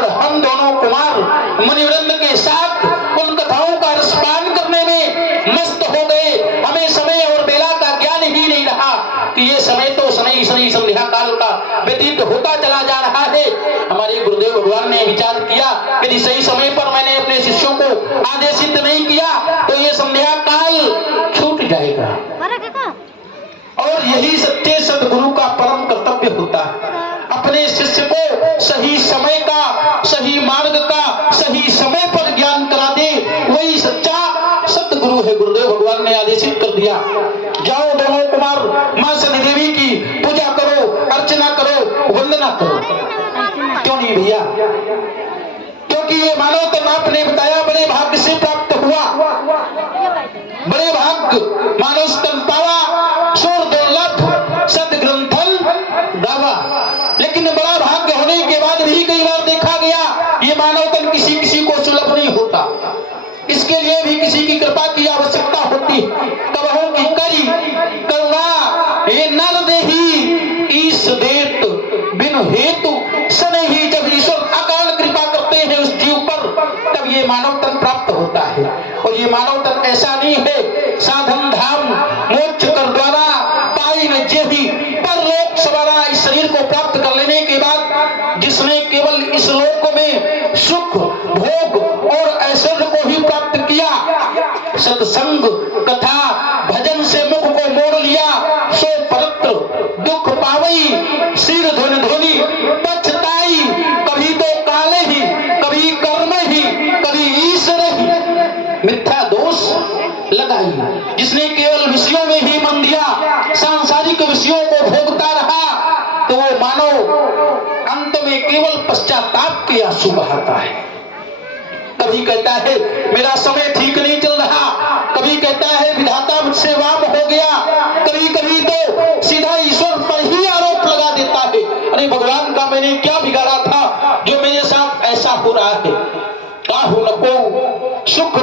और हम दोनों कुमार मुनिवृंद के साथ उन कथाओं का रसपान करने में मस्त हो गए। हमें समय और बेला का ज्ञान ही नहीं रहा कि ये समय तो शनि शनि संध्या काल का व्यतीत होता चला जा रहा है। हमारे गुरुदेव भगवान ने विचार किया यदि सही समय पर मैंने अपने शिष्यों को आदेशित नहीं किया तो ये संध्या काल छूट जाएगा। और यही सच्चे सदगुरु का परम कर्तव्य होता है, अपने शिष्य को सही समय का, सही मार्ग का, सही समय पर ज्ञान करा दे, वही सच्चा सतगुरु है। गुरुदेव भगवान ने आदेशित कर दिया, जाओ दोनों कुमार मां शनि देवी की पूजा करो, अर्चना करो, वंदना करो। क्यों नहीं भैया? क्योंकि ये मानव तन आपने बताया बड़े भाग्य से प्राप्त हुआ, बड़े भाग्य मानव तन पावा, सोर दुर्लभ सदग्रंथन गावा। लेकिन बड़ा भाग्य होने के बाद भी कई बार देखा गया ये मानव तन किसी किसी को सुलभ नहीं होता। इसके लिए भी किसी की कृपा की आवश्यकता होती। कबहू की करी करुणा ये नर देही ईश देत बिनु हेतु सने ही। जब ईश्वर अकाल कृपा करते हैं उस जीव पर तब ये मानव तन प्राप्त होता है। और ये मानव तन ऐसा नहीं है साधन धाम मोक्ष कर द्वारा पाई न जेही परलोक सवारा। इस शरीर को प्राप्त कर लेने के बाद जिसने केवल इस लोक में सुख भोग और ऐश्वर्य को ही प्राप्त किया, सत्संग कथा भजन से मुख को मोड़ लिया, सो परत्र दुख पावई सिर धुन धुनी पछताई। कभी तो काले ही, कभी कर्म ही, कभी ईश्वर ही मिथ्या दोष लगाई। जिसने केवल विषयों में ही मन दिया, सांसारिक विषयों को भोगता रहा, तो वो मानो अंत में केवल पश्चाताप के आंसू बहाता है। कभी कहता है मेरा समय ठीक नहीं चल रहा, कभी कहता है विधाता मुझसे वाम हो गया, कभी कभी तो सीधा ईश्वर पर ही आरोप लगा देता है, अरे भगवान का मैंने क्या बिगाड़ा था जो मेरे साथ ऐसा हो रहा है। काहू नको सुख